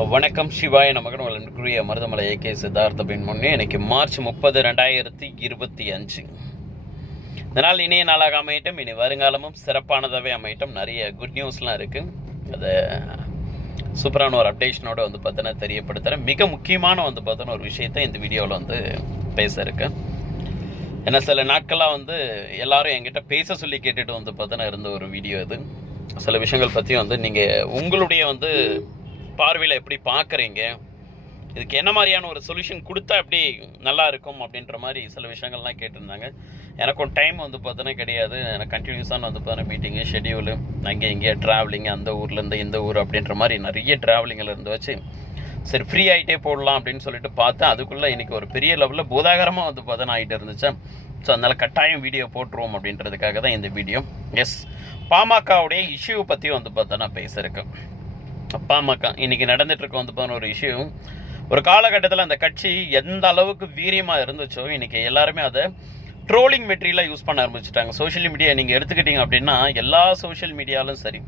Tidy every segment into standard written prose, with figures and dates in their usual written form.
வணக்கம் சிவாய நமகன் வளர்ந்துக்குரிய மருதமலை ஏகே சித்தார்த்த பின்முன்னே இன்னைக்கு மார்ச் 30, 2025. இதனால் இனிய நாளாக அமையட்டும், இனி வருங்காலமும் சிறப்பானதாகவே அமையட்டும். நிறைய குட் நியூஸ்லாம் இருக்குது. அதை சூப்பரான ஒரு அப்டேஷனோட பார்த்தோன்னா தெரியப்படுத்துகிறேன். மிக முக்கியமான பார்த்தோன்னா ஒரு விஷயத்தை இந்த வீடியோவில் பேச இருக்கேன். ஏன்னா சில நாட்களாக எல்லாரும் என்கிட்ட பேச சொல்லி கேட்டுட்டு பார்த்தோன்னா இருந்த ஒரு வீடியோ இது. சில விஷயங்கள் பற்றி நீங்கள் உங்களுடைய பார்வையில் எப்படி பார்க்குறீங்க, இதுக்கு என்ன மாதிரியான ஒரு சொல்யூஷன் கொடுத்தா எப்படி நல்லா இருக்கும் அப்படின்ற மாதிரி சில விஷயங்கள்லாம் கேட்டிருந்தாங்க. எனக்கும் டைம் பார்த்தோன்னா கிடையாது. எனக்கு கண்டினியூஸான பார்த்தோன்னா மீட்டிங்கு, ஷெடியூலு, அங்கே இங்கே ட்ராவலிங்கு, அந்த ஊர்லேருந்து இந்த ஊர் அப்படின்ற மாதிரி நிறைய ட்ராவலிங்கில் இருந்து வச்சு சரி ஃப்ரீ ஆகிட்டே போடலாம் அப்படின்னு சொல்லிட்டு பார்த்தேன். அதுக்குள்ளே இன்றைக்கி ஒரு பெரிய லெவலில் பூதாகரமாக பார்த்தோன்னா ஆகிட்டு இருந்துச்சு. ஸோ அதனால் கட்டாயம் வீடியோ போட்டுருவோம் அப்படின்றதுக்காக தான் இந்த வீடியோ. பாமகவுடைய இஷ்யூவை பற்றி பார்த்தோன்னா பேசியிருக்கேன். பாமக இன்றைக்கி நடந்துகிட்ருக்க பார்த்தோன்னா ஒரு இஷ்யூ. ஒரு காலகட்டத்தில் அந்த கட்சி எந்த அளவுக்கு வீரியமாக இருந்துச்சோ இன்றைக்கி எல்லாருமே அதை ட்ரோலிங் மெட்டீரியலாக யூஸ் பண்ண ஆரம்பிச்சுட்டாங்க. சோஷியல் மீடியா நீங்கள் எடுத்துக்கிட்டிங்க அப்படின்னா எல்லா சோஷியல் மீடியாலும் சரி,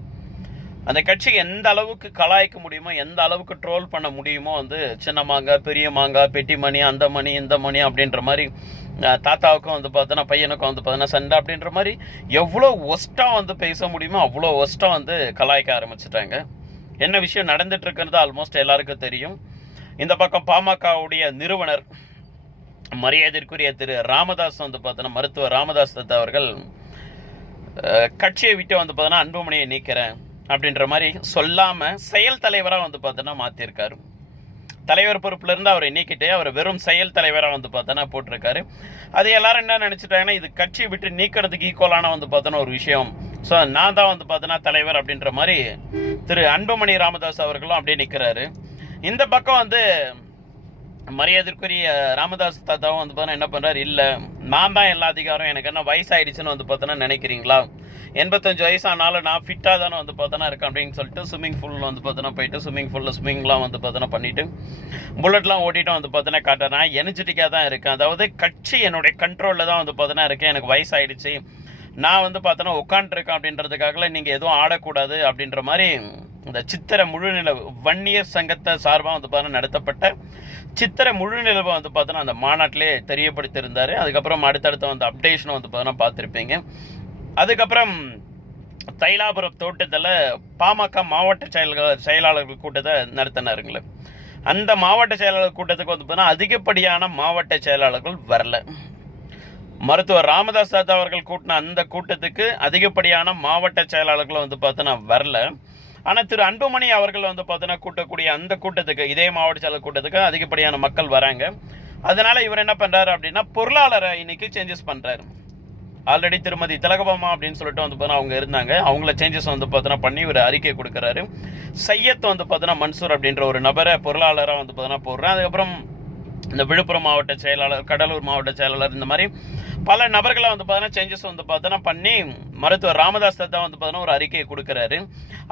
அந்த கட்சி எந்த அளவுக்கு கலாய்க்க முடியுமோ, எந்த அளவுக்கு ட்ரோல் பண்ண முடியுமோ சின்ன மாங்காய், பெரிய மாங்காய், பெட்டி மணி, அந்த மணி, இந்த மணி அப்படின்ற மாதிரி, தாத்தாவுக்கும் பார்த்தோன்னா பையனுக்கும் பார்த்தோன்னா சண்டை அப்படின்ற மாதிரி எவ்வளோ ஒஸ்ட்டாக பேச முடியுமோ அவ்வளோ ஒஸ்ட்டாக கலாய்க்க ஆரம்பிச்சிட்டாங்க. என்ன விஷயம் நடந்துட்டு இருக்குறது ஆல்மோஸ்ட் எல்லாருக்கும் தெரியும். இந்த பக்கம் பாமகவுடைய நிறுவனர் மரியாதைக்குரிய திரு ராமதாஸ் பார்த்தோன்னா மருத்துவர் ராமதாஸ் அவர்கள் கட்சியை விட்டு பார்த்தோன்னா அன்புமணியை நீக்கிறேன் அப்படின்ற மாதிரி சொல்லாமல் செயல் தலைவராக பார்த்தோன்னா மாற்றிருக்காரு. தலைவர் பொறுப்புலேருந்து அவரை நீக்கிட்டு அவர் வெறும் செயல் தலைவராக பார்த்தோன்னா போட்டிருக்காரு. அது எல்லாரும் என்ன நினச்சிட்டாங்கன்னா இது கட்சியை விட்டு நீக்கிறதுக்கு ஈக்குவலான பார்த்தோன்னா ஒரு விஷயம். ஸோ நான் தான் பார்த்தோன்னா தலைவர் அப்படின்ற மாதிரி திரு அன்புமணி ராமதாஸ் அவர்களும் அப்படியே நிற்கிறாரு. இந்த பக்கம் மரியாதைக்குரிய ராமதாஸ் தாத்தாவும் பார்த்தோன்னா என்ன பண்ணுறாரு, இல்லை நான் தான் எல்லா அதிகாரம், எனக்கு என்ன வயசாயிடுச்சுன்னு பார்த்தோன்னா நினைக்கிறீங்களா, 85 வயசானாலும் நான் ஃபிட்டாக தானே பார்த்தோன்னா இருக்கேன் அப்படின்னு சொல்லிட்டு ஸ்விம்மிங் பூல் பார்த்தோன்னா போயிட்டு ஸ்விம்மிங்லாம் பார்த்தோன்னா பண்ணிவிட்டு புல்லட்லாம் ஓட்டிட்டு பார்த்தோன்னா காட்டுறேன். நான் எனர்ஜெட்டிக்காக தான் இருக்கேன், அதாவது கட்சி என்னுடைய கண்ட்ரோலில் தான் பார்த்தோன்னா இருக்கேன், எனக்கு வயசாயிடுச்சு, நான் பார்த்தோன்னா உட்காண்ட்ருக்கேன் அப்படின்றதுக்காக நீங்கள் எதுவும் ஆடக்கூடாது அப்படின்ற மாதிரி இந்த சித்திரை முழுநில வன்னியர் சங்கத்தை சார்பாக பார்த்தோன்னா நடத்தப்பட்ட சித்திரை முழுநிலவை பார்த்தோன்னா அந்த மாநாட்டிலே தெரியப்படுத்தியிருந்தார். அதுக்கப்புறம் அடுத்தடுத்த அப்டேஷனும் பார்த்தோன்னா பார்த்துருப்பீங்க. அதுக்கப்புறம் தைலாபுரம் தோட்டத்தில் பாமக மாவட்ட செயலாளர்கள் கூட்டத்தை நடத்தினாருங்களே. அந்த மாவட்ட செயலாளர் கூட்டத்துக்கு பார்த்தோன்னா அதிகப்படியான மாவட்ட செயலாளர்கள் வரல. மருத்துவர் ராமதாஸ் தாத்தா அவர்கள் கூட்டின அந்த கூட்டத்துக்கு அதிகப்படியான மாவட்ட செயலாளர்கள் பார்த்தோன்னா வரல. ஆனால் திரு அன்புமணி அவர்கள் பார்த்தோன்னா கூட்டக்கூடிய அந்த கூட்டத்துக்கு, இதே மாவட்ட செயலாளர் கூட்டத்துக்கு அதிகப்படியான மக்கள் வராங்க. அதனால் இவர் என்ன பண்ணுறாரு அப்படின்னா பொருளாளரை இன்னைக்கு சேஞ்சஸ் பண்ணுறாரு. ஆல்ரெடி திருமதி திலகபாமா அப்படின்னு சொல்லிட்டு பார்த்தோன்னா அவங்க இருந்தாங்க, அவங்கள சேஞ்சஸ் பார்த்தோன்னா பண்ணி ஒரு அறிக்கை கொடுக்குறாரு. சையத் பார்த்தோன்னா மன்சூர் அப்படின்ற ஒரு நபரை பொருளாளராக பார்த்தோன்னா போடுறேன். அதுக்கப்புறம் இந்த விழுப்புரம் மாவட்ட செயலாளர், கடலூர் மாவட்ட செயலாளர், இந்த மாதிரி பல நபர்களை பார்த்தோன்னா சேஞ்சஸ் பார்த்தோன்னா பண்ணி மருத்துவர் ராமதாஸ் தாத்தா பார்த்தோன்னா ஒரு அறிக்கையை கொடுக்குறாரு.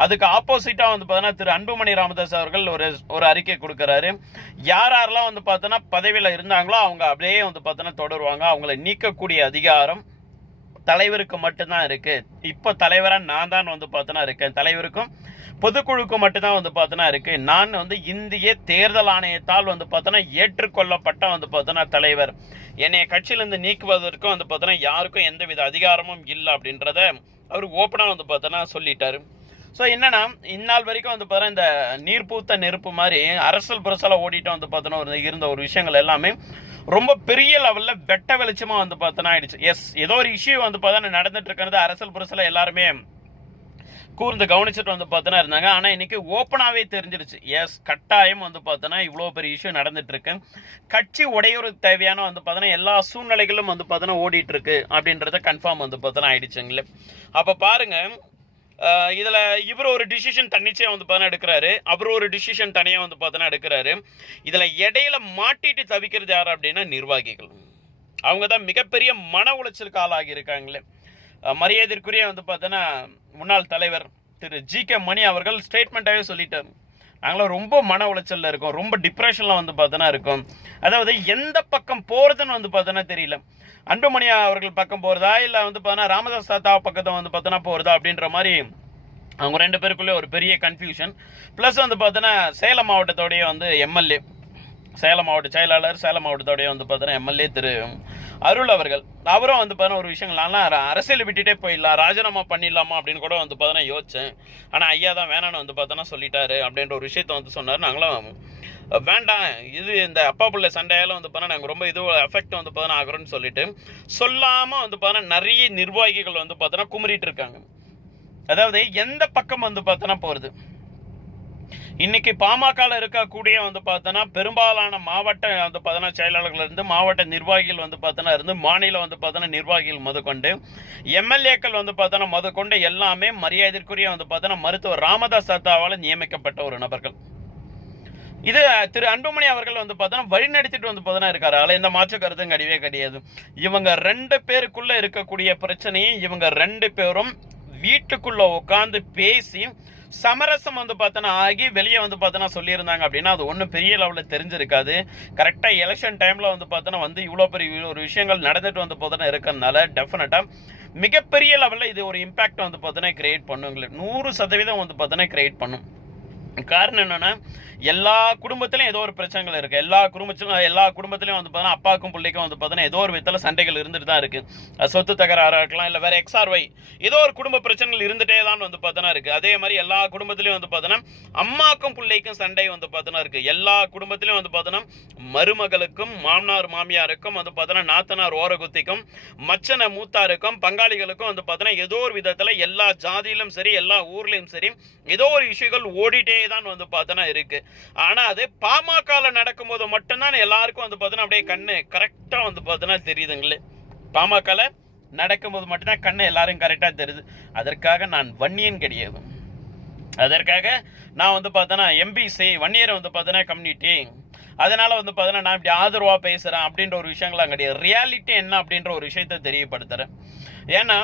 அதுக்கு ஆப்போசிட்டாக பார்த்தோன்னா திரு அன்புமணி ராமதாஸ் அவர்கள் ஒரு அறிக்கை கொடுக்குறாரு. யாரெல்லாம் பார்த்தோன்னா பதவியில் இருந்தாங்களோ அவங்க அப்படியே பார்த்தோன்னா தொடருவாங்க, அவங்கள நீக்கக்கூடிய அதிகாரம் தலைவருக்கு மட்டும்தான் இருக்கு. இப்போ தலைவராக நான் தான் பார்த்தோன்னா இருக்கேன், தலைவருக்கும் பொதுக்குழுக்கு மட்டும்தான் பார்த்தோன்னா இருக்கு. நான் இந்திய தேர்தல் ஆணையத்தால் பார்த்தோன்னா ஏற்றுக்கொள்ளப்பட்ட பார்த்தோன்னா தலைவர், என்னைய கட்சியிலேருந்து நீக்குவதற்கும் பார்த்தோன்னா யாருக்கும் எந்தவித அதிகாரமும் இல்லை அப்படின்றத அவர் ஓப்பனாக பார்த்தோன்னா சொல்லிட்டாரு. ஸோ என்னன்னா இந்நாள் வரைக்கும் பார்த்தோன்னா இந்த நீர்பூத்த நெருப்பு மாதிரி அரசல் புரசலாக ஓடிட்டு பார்த்தோன்னா இருந்த ஒரு விஷயங்கள் எல்லாமே ரொம்ப பெரிய லெவலில் வெட்ட வெளிச்சமாக பார்த்தோன்னா ஆயிடுச்சு. ஏதோ ஒரு இஷ்யூ பார்த்தோன்னா நடந்துட்டு இருக்கிறது அரசல் புரசலாக எல்லாருமே கூர்ந்து கவனிச்சுட்டு பார்த்தோன்னா இருந்தாங்க. ஆனால் இன்னைக்கு ஓப்பனாகவே தெரிஞ்சிருச்சு, கட்டாயம் பார்த்தோன்னா இவ்வளோ பெரிய இஷ்யூ நடந்துட்டு இருக்கு, கட்சி உடையோருக்கு தேவையான பார்த்தோன்னா எல்லா சூழ்நிலைகளும் பார்த்தோன்னா ஓடிட்டு இருக்கு அப்படின்றத கன்ஃபார்ம் பார்த்தோன்னா ஆயிடுச்சுங்களே. அப்போ பாருங்க, இதில் இவர் ஒரு டிசிஷன் தன்னிச்சையாக பார்த்தோன்னா எடுக்கிறாரு, அவர் ஒரு டிசிஷன் தனியாக பார்த்தோன்னா எடுக்கிறாரு. இதில் இடையில மாட்டிட்டு தவிக்கிறது யார் அப்படின்னா நிர்வாகிகள். அவங்க தான் மிகப்பெரிய மன உளைச்சலுக்கு ஆளாகி இருக்காங்களே. மரியாதைக்குரிய பார்த்தோன்னா முன்னாள் தலைவர் திரு ஜி.கே. மணி அவர்கள் ஸ்டேட்மெண்ட்டாகவே சொல்லிட்டார், நாங்களும் ரொம்ப மன உளைச்சலில் இருக்கோம், ரொம்ப டிப்ரெஷனில் பார்த்தோன்னா இருக்கோம். அதாவது எந்த பக்கம் போகிறதுன்னு பார்த்தோன்னா தெரியல. அன்புமணி அவர்கள் பக்கம் போகிறதா இல்லை பார்த்தோன்னா ராமதாஸ் தாத்தா பக்கத்தை பார்த்தோன்னா போகிறதா அப்படின்ற மாதிரி அவங்க 2 பேருக்குள்ளே ஒரு பெரிய கன்ஃபியூஷன். ப்ளஸ் வந்து பார்த்தோன்னா சேலம் மாவட்டத்தோடைய வந்து எம்எல்ஏ, சேலம் மாவட்ட செயலாளர், சேலம் மாவட்டத்தோடைய வந்து பார்த்தோன்னா எம்எல்ஏ திரு அருள் அவர்கள், அவரும் வந்து பார்த்தோன்னா ஒரு விஷயங்கள் நான்லாம் அரசியல் விட்டுட்டே போயிடலாம், ராஜினாமா பண்ணிடலாமா அப்படின்னு கூட வந்து பார்த்தோன்னா யோசித்தேன். ஆனால் ஐயா தான் வேணான்னு வந்து பார்த்தோன்னா சொல்லிட்டாரு அப்படின்ற ஒரு விஷயத்த வந்து சொன்னார். நாங்களும் வேண்டாம், இது இந்த அப்பா பிள்ளை சண்டையால் வந்து பார்த்தா நாங்கள் ரொம்ப இது எஃபெக்ட் வந்து பார்த்தோன்னா ஆகிறோன்னு சொல்லிட்டு சொல்லாமல் வந்து பார்த்தோன்னா நிறைய நிர்வாகிகள் வந்து பார்த்தோன்னா குமரிட்டு இருக்காங்க. அதாவது எந்த பக்கம் வந்து பார்த்தோன்னா போகிறது. இன்னைக்கு பாமகவில் இருக்கக்கூடிய வந்து பார்த்தோன்னா பெரும்பாலான மாவட்ட வந்து பார்த்தோன்னா செயலாளர்கள் இருந்து, மாவட்ட நிர்வாகிகள் வந்து பார்த்தோன்னா இருந்து, மாநில வந்து பார்த்தோன்னா நிர்வாகிகள் முதற்கொண்டு, எம்எல்ஏக்கள் வந்து பார்த்தோன்னா முதற்கொண்டு எல்லாமே மரியாதைக்குரிய வந்து பார்த்தோன்னா மருத்துவர் ராமதாஸ் தாத்தாவால் நியமிக்கப்பட்ட ஒரு நபர்கள். இது திரு அன்புமணி அவர்கள் வந்து பார்த்தோன்னா வழிநடத்திட்டு வந்து பார்த்தோன்னா இருக்காரு. அதில் எந்த மாற்று கருத்தும் கிடையாது. இவங்க 2 பேருக்குள்ள இருக்கக்கூடிய பிரச்சனையை இவங்க 2 பேரும் வீட்டுக்குள்ள உட்காந்து பேசி சமரசம் வந்து பார்த்தோன்னா ஆகி வெளியே வந்து பார்த்தோன்னா சொல்லியிருந்தாங்க அப்படின்னா அது ஒன்றும் பெரிய லெவலில் தெரிஞ்சிருக்காது. கரெக்டாக எலெக்ஷன் டைமில் வந்து பார்த்தோன்னா வந்து இவ்வளோ பெரிய ஒரு விஷயங்கள் நடந்துட்டு வந்து பார்த்தோன்னா இருக்கிறதுனால டெஃபினட்டாக மிகப்பெரிய லெவலில் இது ஒரு இம்பேக்ட் வந்து பார்த்தோன்னா கிரியேட் பண்ணுங்களே, 100% வந்து பார்த்தோன்னா கிரியேட் பண்ணும். காரணம் என்னன்னா எல்லா குடும்பத்திலையும் ஏதோ ஒரு பிரச்சனைகள் இருக்கு. எல்லா குடும்பத்திலையும் வந்து பார்த்தீங்கன்னா அப்பாவுக்கும் பிள்ளைக்கும் வந்து பார்த்தீங்கன்னா ஏதோ ஒரு விதத்தில் சண்டைகள் இருந்துட்டு தான் இருக்கு. சொத்து தகராறாக இருக்கலாம், இல்லை வேற XRY ஏதோ ஒரு குடும்ப பிரச்சனைகள் இருந்துட்டே தான் வந்து பார்த்தீங்கன்னா இருக்கு. அதே மாதிரி எல்லா குடும்பத்திலையும் வந்து பார்த்தீங்கன்னா அம்மாக்கும் பிள்ளைக்கும் சண்டை வந்து பார்த்தீங்கன்னா இருக்கு. எல்லா குடும்பத்திலையும் வந்து பார்த்தீங்கன்னா மருமகளுக்கும் மாமனார் மாமியாருக்கும் வந்து பார்த்தீங்கன்னா நாத்தனார் ஓரகுத்திக்கும் மச்சன மூத்தாருக்கும் பங்காளிகளுக்கும் வந்து பார்த்தீங்கன்னா ஏதோ ஒரு விதத்தில் எல்லா ஜாதியிலும் சரி எல்லா ஊர்லேயும் சரி ஏதோ ஒரு இஷ்யூகள் ஓடிட்டே தான் வந்து பார்த்தோன்னா இருக்கு. ஆனா அது பாமகல நடக்கும்போது மட்டும்தான் எல்லாருக்கும் வந்து பார்த்தோன்னா அப்படியே கண்ணு கரெக்டா வந்து பார்த்தோன்னா தெரியுதுங்களே. பாமகல நடக்கும்போது மட்டும்தான் கண்ணு எல்லாரும் கரெக்டா தெரியுது. அதற்காக நான் வன்னியன் கிடையாது. அதற்காக நான் வந்து பார்த்தோன்னா எம்பிசி வன்னியர் வந்து பார்த்தோன்னா கம்யூனிட்டி, அதனால வந்து பார்த்தோன்னா நான் இப்படி ஆதரவா பேசுறேன் அப்படின்ற ஒரு விஷயங்கள்லாம் கிடையாது. ரியாலிட்டி என்ன அப்படின்ற ஒரு விஷயத்தை தெரியப்படுத்துறேன். ஏன்னா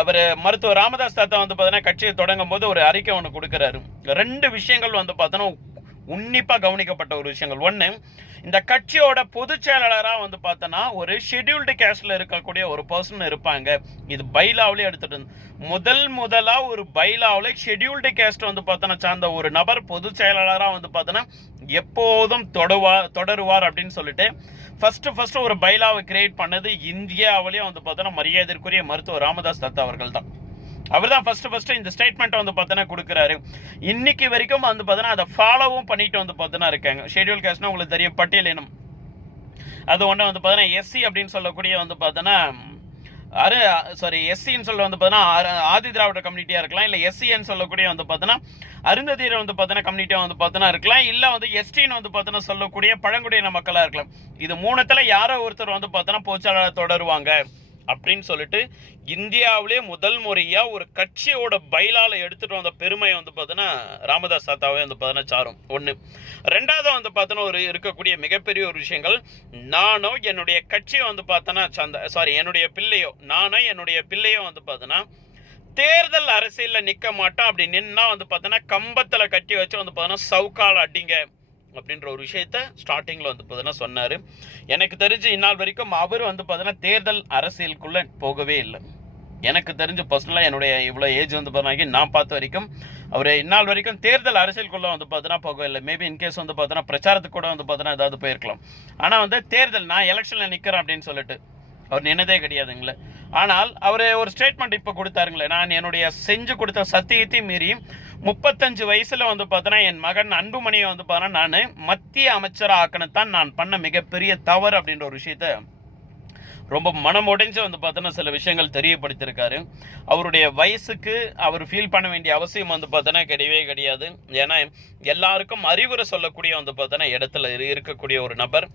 அவர் மருத்துவர் ராமதாஸ் தாத்தா வந்து பார்த்தோன்னா கட்சியை தொடங்கும் போது ஒரு அறிக்கை ஒன்று கொடுக்குறாரு. 2 விஷயங்கள் வந்து பார்த்தோன்னா உன்னிப்பாக கவனிக்கப்பட்ட ஒரு விஷயங்கள். ஒன்று, இந்த கட்சியோட பொதுச் செயலாளராக வந்து பார்த்தோன்னா ஒரு ஷெட்யூல்டு கேஸ்டில் இருக்கக்கூடிய ஒரு பர்சன் இருப்பாங்க. இது பைலாவிலே எடுத்துட்டு முதலாக ஒரு பைலாவில் ஷெட்யூல்டு கேஸ்ட் வந்து பார்த்தோன்னா சார்ந்த ஒரு நபர் பொதுச் செயலாளராக வந்து பார்த்தோன்னா எப்போதும் தொடருவார் அப்படின்னு சொல்லிட்டு ஃபர்ஸ்ட் ஒரு பைலாவை கிரியேட் பண்ணது இந்தியாவிலேயே வந்து பார்த்தோன்னா மரியாதைக்குரிய மருத்துவர் ராமதாஸ் தாத்தா அவர்கள் தான். அவர் தான் ஃபர்ஸ்ட் இந்த ஸ்டேட்மெண்ட்டை வந்து பார்த்தோன்னா கொடுக்குறாரு. இன்னைக்கு வரைக்கும் வந்து பார்த்தோன்னா அதை ஃபாலோவும் பண்ணிட்டு வந்து பார்த்தோன்னா இருக்காங்க. ஷெட்யூல் கேஸ்ட்னா உங்களுக்கு தெரியும், பட்டியலினம். அது ஒன்று வந்து பார்த்தோன்னா எஸ்சி அப்படின்னு சொல்லக்கூடிய வந்து பார்த்தோன்னா எஸ்சின்னு சொல்ல வந்து பார்த்தோன்னா ஆதி திராவிட கம்யூனிட்டியாக இருக்கலாம், இல்லை எஸ்சின்னு சொல்லக்கூடிய வந்து பார்த்தோன்னா அருந்ததியர் வந்து பார்த்தோன்னா கம்யூனிட்டியாக வந்து பார்த்தோன்னா இருக்கலாம், இல்லை வந்து எஸ்டின்னு வந்து பார்த்தோன்னா சொல்லக்கூடிய பழங்குடியின மக்களாக இருக்கலாம். இது 3த்துல யாரோ ஒருத்தர் வந்து பார்த்தோன்னா பொதுச்செயலாளர் தொடருவாங்க அப்படின்னு சொல்லிட்டு இந்தியாவிலே முதல் முறையாக ஒரு கட்சியோட பைலால எடுத்துகிட்டு வந்த பெருமை வந்து பார்த்தோன்னா ராமதாஸ் தாத்தாவே வந்து பார்த்தோன்னா சாரும். 1. 2வது வந்து பார்த்தோன்னா ஒரு இருக்கக்கூடிய மிகப்பெரிய ஒரு விஷயங்கள், நானோ என்னுடைய கட்சியை வந்து பார்த்தோன்னா என்னுடைய பிள்ளையோ வந்து பார்த்தோன்னா தேர்தல் அரசியலில் நிற்க மாட்டோம். அப்படி நின்னா வந்து பார்த்தோன்னா கம்பத்தில் கட்டி வச்சு வந்து பார்த்தோன்னா சவுக்கால் அடிங்க அப்படின்ற ஒரு விஷயத்த ஸ்டார்டிங்கில் வந்து பார்த்தீங்கன்னா சொன்னார். எனக்கு தெரிஞ்சு இந்நாள் வரைக்கும் அவர் வந்து பார்த்தீங்கன்னா தேர்தல் அரசியலுக்குள்ளே போகவே இல்லை. எனக்கு தெரிஞ்சு பர்சனலாக என்னுடைய இவ்வளோ ஏஜ் வந்து பார்த்தீங்கன்னா நான் பார்த்த வரைக்கும் அவர் இந்நாள் வரைக்கும் தேர்தல் அரசியலுக்குள்ளே வந்து பார்த்தீங்கன்னா போகவே இல்லை. மேபி இன்கேஸ் வந்து பார்த்தீங்கன்னா பிரச்சாரத்துக்கு கூட வந்து பார்த்தீங்கன்னா ஏதாவது போயிருக்கலாம். ஆனால் வந்து தேர்தல் நான் எலெக்ஷனில் நிற்கிறேன் அப்படின்னு சொல்லிட்டு அவர் நினைதே கிடையாதுங்களே. ஆனால் அவர் ஒரு ஸ்டேட்மெண்ட் இப்போ கொடுத்தாருங்களே, நான் என்னுடைய செஞ்சு கொடுத்த சத்தியத்தை மீறி 35 வயசுல வந்து பார்த்தோன்னா என் மகன் அன்புமணியை வந்து பார்த்தோன்னா நான் மத்திய அமைச்சராக ஆக்கணுத்தான் நான் பண்ண மிகப்பெரிய தவறு அப்படின்ற ஒரு விஷயத்த ரொம்ப மனம் உடைஞ்சு வந்து பார்த்தோன்னா சில விஷயங்கள் தெரியப்படுத்தியிருக்காரு. அவருடைய வயசுக்கு அவர் ஃபீல் பண்ண வேண்டிய அவசியம் வந்து பார்த்தோன்னா கிடையாது. ஏன்னா எல்லாருக்கும் அறிவுரை சொல்லக்கூடிய வந்து பார்த்தோன்னா இடத்துல இருக்கக்கூடிய ஒரு நபர்.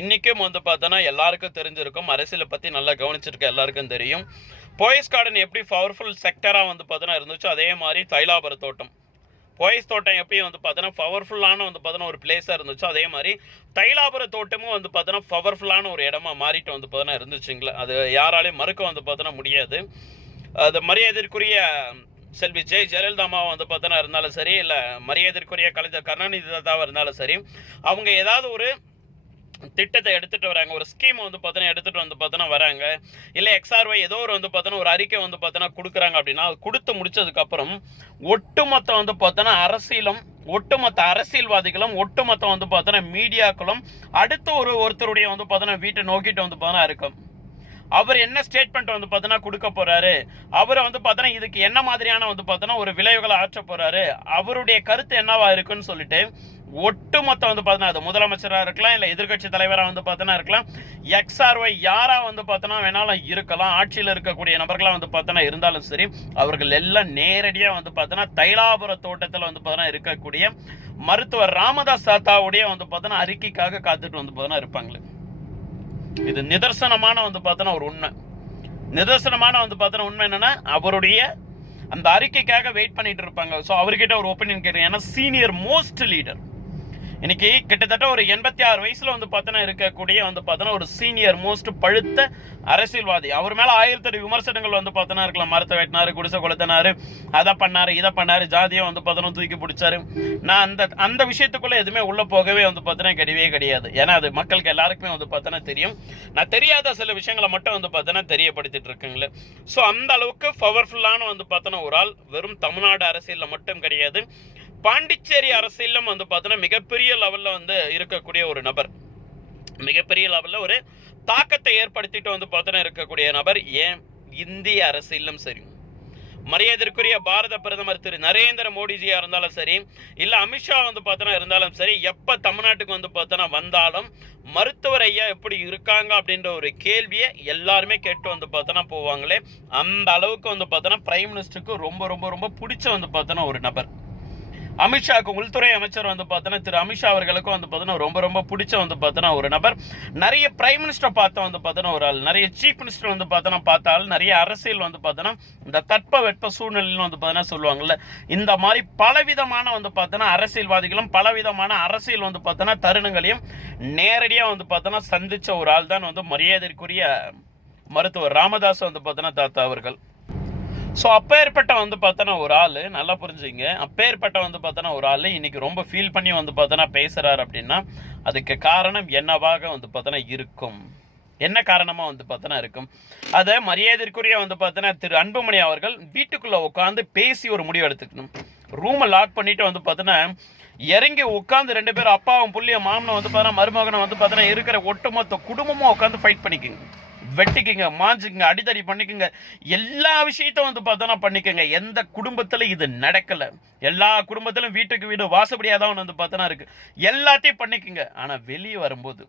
இன்றைக்கும் வந்து பார்த்தோன்னா எல்லாருக்கும் தெரிஞ்சிருக்கும், அரசியலை பற்றி நல்லா கவனிச்சிருக்க எல்லாருக்கும் தெரியும். போயஸ் கார்டன் எப்படி பவர்ஃபுல் செக்டராக வந்து பார்த்தோன்னா இருந்துச்சோ அதே மாதிரி தைலாபுர தோட்டம், போயஸ் தோட்டம் எப்பயும் வந்து பார்த்தோன்னா பவர்ஃபுல்லான வந்து பார்த்தோன்னா ஒரு பிளேஸாக இருந்துச்சோ அதே மாதிரி தைலாபுர தோட்டமும் வந்து பார்த்தோன்னா பவர்ஃபுல்லான ஒரு இடமா மாறிட்டு வந்து பார்த்தோன்னா இருந்துச்சுங்களா. அது யாராலையும் மறுக்க வந்து பார்த்தோன்னா முடியாது. அது மரியாதைக்குரிய செல்வி ஜெயலலிதாமாவை வந்து பார்த்தோன்னா இருந்தாலும் சரி, இல்லை மரியாதைக்குரிய கலைஞர் கருணாநிதி தாத்தாவாக இருந்தாலும் சரி, அவங்க ஏதாவது ஒரு திட்டத்தை எடுத்துகிட்டு வராங்க, ஒரு ஸ்கீம் வந்து பார்த்தோன்னா எடுத்துகிட்டு வந்து பார்த்தோன்னா வராங்க, இல்லை XRY ஏதோ ஒரு வந்து பார்த்தோன்னா ஒரு அறிக்கை வந்து பார்த்தோன்னா கொடுக்குறாங்க அப்படின்னா, அது கொடுத்து முடிச்சதுக்கப்புறம் ஒட்டுமொத்த வந்து பார்த்தோன்னா அரசியலும், ஒட்டுமொத்த அரசியல்வாதிகளும், ஒட்டுமொத்த வந்து பார்த்தோன்னா மீடியாக்களும் அடுத்த ஒருத்தருடைய வந்து பார்த்தோன்னா வீட்டை நோக்கிட்டு வந்து பார்த்தோன்னா இருக்கும். அவர் என்ன ஸ்டேட்மெண்ட் வந்து பார்த்தோன்னா கொடுக்க போறாரு, அவரை வந்து பார்த்தோன்னா இதுக்கு என்ன மாதிரியான வந்து பார்த்தோன்னா ஒரு விளைவுகளை ஆற்ற போறாரு, அவருடைய கருத்து என்னவா இருக்குன்னு சொல்லிட்டு ஒட்டுமொத்த வந்து பார்த்தோன்னா அது முதலமைச்சராக இருக்கலாம், இல்லை எதிர்கட்சி தலைவராக வந்து பார்த்தோன்னா இருக்கலாம், XRY யாரா வந்து பார்த்தோன்னா வேணாலும் இருக்கலாம், ஆட்சியில் இருக்கக்கூடிய நபர்களாக வந்து பார்த்தோன்னா இருந்தாலும் சரி, அவர்கள் எல்லாம் நேரடியாக வந்து பார்த்தோன்னா தைலாபுர தோட்டத்தில் வந்து பார்த்தோன்னா இருக்கக்கூடிய மருத்துவர் ராமதாஸ் தாத்தாவுடைய வந்து பார்த்தோன்னா அறிக்கைக்காக காத்துட்டு வந்து பார்த்தோன்னா இருப்பாங்களே. இது நிதர்சனமான வந்து பார்த்தோன்னா ஒரு உண்மை. நிதர்சனமான வந்து பார்த்தோன்னா உண்மை என்னன்னா, அவருடைய அந்த அறிக்கைக்காக வெயிட் பண்ணிட்டு இருப்பாங்க. ஸோ அவர்கிட்ட ஒரு ஒப்பீனியன் கேட்குறேன். ஏன்னா சீனியர் மோஸ்ட் லீடர், இன்னைக்கு கிட்டத்தட்ட ஒரு 86 வயசுல வந்து பார்த்தோன்னா இருக்கக்கூடிய வந்து பார்த்தோன்னா ஒரு சீனியர் மோஸ்ட் பழுத்த அரசியல்வாதி. அவர் மேல 1008 விமர்சனங்கள் வந்து பார்த்தோன்னா இருக்கலாம். மரத்தை வெட்டினாரு, குடிசை கொளுத்தினாரு, அதை பண்ணாரு, இதை பண்ணாரு, ஜாதியை வந்து பார்த்தோன்னா தூக்கி பிடிச்சாரு. நான் அந்த விஷயத்துக்குள்ள எதுவுமே உள்ள போகவே வந்து பார்த்தோன்னா கிடையவே கிடையாது. ஏன்னா அது மக்களுக்கு எல்லாருக்குமே வந்து பார்த்தோன்னா தெரியும். நான் தெரியாத சில விஷயங்களை மட்டும் வந்து பார்த்தோன்னா தெரியப்படுத்திட்டு இருக்குங்களே. ஸோ அந்த அளவுக்கு பவர்ஃபுல்லான வந்து பார்த்தோன்னா ஒரு ஆள். வெறும் தமிழ்நாடு அரசியலில் மட்டும் கிடையாது, பாண்டிச்சேரி அரசியலும் வந்து பார்த்தோன்னா மிகப்பெரிய லெவலில் வந்து இருக்கக்கூடிய ஒரு நபர், மிகப்பெரிய லெவலில் ஒரு தாக்கத்தை ஏற்படுத்திட்டு வந்து பார்த்தோன்னா இருக்கக்கூடிய நபர். ஏன் இந்திய அரசியலும் சரி, மரியாதைக்குரிய பாரத பிரதமர் திரு நரேந்திர மோடிஜியா இருந்தாலும் சரி, இல்லை அமித்ஷா வந்து பார்த்தோன்னா இருந்தாலும் சரி, எப்போ தமிழ்நாட்டுக்கு வந்து பார்த்தோன்னா வந்தாலும் மருத்துவர் ஐயா எப்படி இருக்காங்க அப்படின்ற ஒரு கேள்வியை எல்லாருமே கேட்டு வந்து பார்த்தோன்னா போவாங்களே. அந்த அளவுக்கு வந்து பார்த்தோன்னா பிரைம் மினிஸ்டருக்கு ரொம்ப ரொம்ப ரொம்ப பிடிச்ச வந்து பார்த்தோன்னா ஒரு நபர். அமித்ஷாவுக்கு உள்துறை அமைச்சர் வந்து பார்த்தோன்னா திரு அமித்ஷா அவர்களுக்கும் வந்து பார்த்தோன்னா ரொம்ப ரொம்ப பிடிச்ச வந்து பார்த்தோன்னா ஒரு நபர். நிறைய பிரைம் மினிஸ்டர் பார்த்த வந்து பார்த்தோன்னா ஒரு ஆள், நிறைய சீஃப் மினிஸ்டர் வந்து பார்த்தோன்னா பார்த்தால், நிறைய அரசியல் வந்து பார்த்தோன்னா இந்த தட்ப வெட்ப சூழ்நிலைன்னு வந்து பார்த்தோன்னா சொல்லுவாங்கல்ல, இந்த மாதிரி பலவிதமான வந்து பார்த்தோன்னா அரசியல்வாதிகளும் பலவிதமான அரசியல் வந்து பார்த்தோன்னா தருணங்களையும் நேரடியாக வந்து பார்த்தோன்னா சந்திச்ச ஒரு ஆள் தான் வந்து மரியாதைக்குரிய மருத்துவர் ராமதாஸ் வந்து பார்த்தோன்னா தாத்தா அவர்கள். ஸோ அப்பேற்பட்ட வந்து பார்த்தோன்னா ஒரு ஆள், நல்லா புரிஞ்சுங்க, அப்பேற்பட்ட வந்து பார்த்தோன்னா ஒரு ஆள் இன்னைக்கு ரொம்ப ஃபீல் பண்ணி வந்து பார்த்தோன்னா பேசுகிறார் அப்படின்னா அதுக்கு காரணம் என்னவாக வந்து பார்த்தோன்னா இருக்கும், என்ன காரணமாக வந்து பார்த்தோன்னா இருக்கும். அதை மரியாதைக்குரிய வந்து பார்த்தோன்னா திரு அன்புமணி அவர்கள் வீட்டுக்குள்ளே உட்காந்து பேசி ஒரு முடிவு எடுத்துக்கணும். ரூமை லாக் பண்ணிட்டு வந்து பார்த்தோன்னா இறங்கி உட்காந்து 2 பேரும் அப்பாவும் புள்ளியும் மாமனும் வந்து பார்த்தோன்னா மருமகனை வந்து பார்த்தோன்னா இருக்கிற ஒட்டுமொத்த குடும்பமும் உட்காந்து ஃபைட் பண்ணிக்கோங்க, வெட்டிக்குங்க, மாஞ்சுக்குங்க, அடித்தடி பண்ணிக்கோங்க, எல்லா விஷயத்தையும் வந்து பார்த்தோன்னா பண்ணிக்கோங்க. எந்த குடும்பத்தில் இது நடக்கலை, எல்லா குடும்பத்திலும் வீட்டுக்கு வீடு வாசப்படியாக தான் வந்து பார்த்தோன்னா இருக்குது, எல்லாத்தையும் பண்ணிக்கோங்க. ஆனால் வெளியே வரும்போது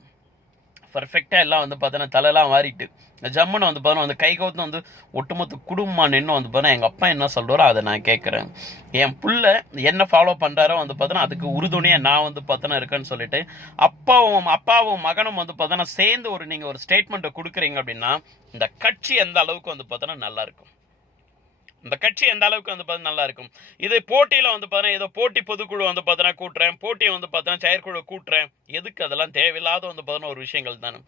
பர்ஃபெக்டாக எல்லாம் வந்து பார்த்தோன்னா தலையெல்லாம் மாறிட்டு ஜம்முன்னு வந்து பார்த்தோன்னா வந்து கை கவுத்து வந்து ஒட்டுமொத்த குடும்பமாக நின்று வந்து பார்த்தோன்னா எங்கள் அப்பா என்ன சொல்கிறாரோ அதை நான் கேட்குறேன், என் புள்ள என்ன ஃபாலோ பண்ணுறாரோ வந்து பார்த்தோன்னா அதுக்கு உறுதுணையாக நான் வந்து பார்த்தோன்னா இருக்கேன்னு சொல்லிட்டு அப்பாவும் மகனும் வந்து பார்த்தோன்னா சேர்ந்து நீங்கள் ஒரு ஸ்டேட்மெண்ட்டை கொடுக்குறீங்க அப்படின்னா இந்த கட்சி எந்த அளவுக்கு வந்து பார்த்தோன்னா நல்லாயிருக்கும், இந்த கட்சி எந்த அளவுக்கு வந்து பார்த்தா நல்லா இருக்கும். இது போட்டியில் வந்து பார்த்தீங்கன்னா ஏதோ போட்டி பொதுக்குழு வந்து பார்த்தீங்கன்னா கூட்டுறேன், போட்டியை வந்து பார்த்தீங்கன்னா செயற்குழு கூட்டுறேன், எதுக்கு அதெல்லாம் தேவையில்லாத வந்து பார்த்தீங்கன்னா ஒரு விஷயங்கள் தானே.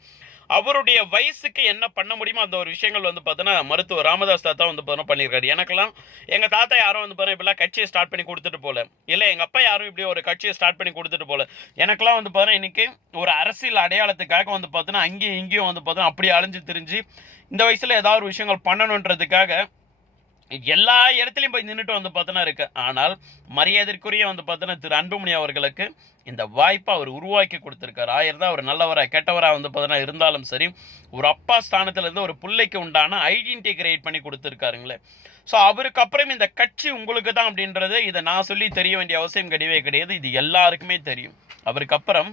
அவருடைய வயசுக்கு என்ன பண்ண முடியுமோ அந்த ஒரு விஷயங்கள் வந்து பார்த்தீங்கன்னா மருத்துவர் ராமதாஸ் தாத்தா வந்து பார்த்தீங்கன்னா பண்ணியிருக்காரு. எனக்கெல்லாம் எங்கள் தாத்தா யாரும் வந்து பார்த்தீங்கன்னா இப்படிலாம் கட்சியை ஸ்டார்ட் பண்ணி கொடுத்துட்டு போல, இல்லை எங்கள் அப்பா யாரும் இப்படி ஒரு கட்சியை ஸ்டார்ட் பண்ணி கொடுத்துட்டு போல. எனக்கெல்லாம் வந்து பார்த்தீங்கன்னா இன்னைக்கு ஒரு அரசியல் அடையாளத்துக்காக வந்து பார்த்தீங்கன்னா அங்கேயும் இங்கேயும் வந்து பார்த்தீங்கன்னா அப்படி அலைஞ்சு திரிஞ்சு இந்த வயசில் ஏதாவது ஒரு விஷயங்கள் பண்ணணுன்றதுக்காக எல்லா இடத்துலையும் போய் நின்றுட்டு வந்து பார்த்தோன்னா இருக்கு. ஆனால் மரியாதைக்குரிய வந்து பார்த்தோன்னா திரு அன்புமணி அவர்களுக்கு இந்த வாய்ப்பை அவர் உருவாக்கி கொடுத்துருக்காரு. ஆயிரம் அவர் நல்லவராக கெட்டவராக வந்து பார்த்தோன்னா இருந்தாலும் சரி, ஒரு அப்பா ஸ்தானத்துலேருந்து ஒரு பிள்ளைக்கு உண்டான ஐடென்டிட்டி கிரியேட் பண்ணி கொடுத்துருக்காருங்களே. ஸோ அவருக்கு அப்புறம் இந்த கட்சி உங்களுக்கு தான் அப்படின்றது இதை நான் சொல்லி தெரிய வேண்டிய அவசியம் கிடையவே கிடையாது, இது எல்லாருக்குமே தெரியும். அவருக்கு அப்புறம்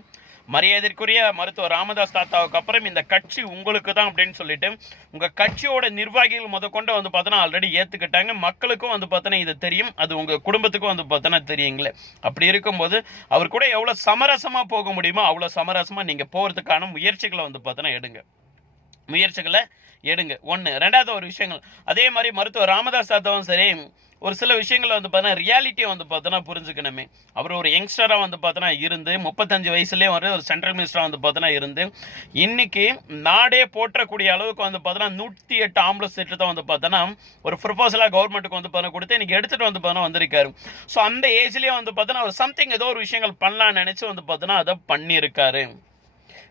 மரியாதைக்குரிய மருத்துவர் ராமதாஸ் தாத்தாவுக்கு அப்புறம் இந்த கட்சி உங்களுக்கு தான் அப்படின்னு சொல்லிட்டு உங்கள் கட்சியோட நிர்வாகிகள் முதற்கொண்டு வந்து பார்த்தோன்னா ஆல்ரெடி ஏற்றுக்கிட்டாங்க. மக்களுக்கும் வந்து பார்த்தோன்னா இது தெரியும், அது உங்கள் குடும்பத்துக்கும் வந்து பார்த்தோன்னா தெரியுங்களே. அப்படி இருக்கும்போது அவர் கூட எவ்வளோ சமரசமாக போக முடியுமோ அவ்வளோ சமரசமாக நீங்கள் போகிறதுக்கான முயற்சிகளை வந்து பார்த்தோன்னா எடுங்க. ஒன்று. ரெண்டாவது ஒரு விஷயங்கள் அதே மாதிரி மருத்துவர் ராமதாஸ் தாத்தாவும் சரி, ஒரு சில விஷயங்களை வந்து பார்த்தோன்னா ரியாலிட்டியை வந்து பார்த்தோன்னா புரிஞ்சுக்கணுமே. அவர் ஒரு யங்ஸ்டராக வந்து பார்த்தோன்னா இருந்து 35 வயசுலேயே வந்து ஒரு சென்ட்ரல் மினிஸ்டராக வந்து பார்த்தோன்னா இருந்து இன்னைக்கு நாடே போற்றக்கூடிய அளவுக்கு வந்து பார்த்தோன்னா 108 ஆம்புலன்ஸ் திட்டத்தை வந்து பார்த்தோன்னா ஒரு ப்ரொபோசலாக கவர்மெண்ட்டுக்கு வந்து பார்த்தோன்னா கொடுத்து இன்னைக்கு எடுத்துகிட்டு வந்து பார்த்தோன்னா வந்திருக்காரு. ஸோ அந்த ஏஜ்லேயே வந்து பார்த்தோன்னா அவர் சம்திங் ஏதோ ஒரு விஷயங்கள் பண்ணலான்னு நினச்சி வந்து பார்த்தோன்னா அதை பண்ணியிருக்காரு.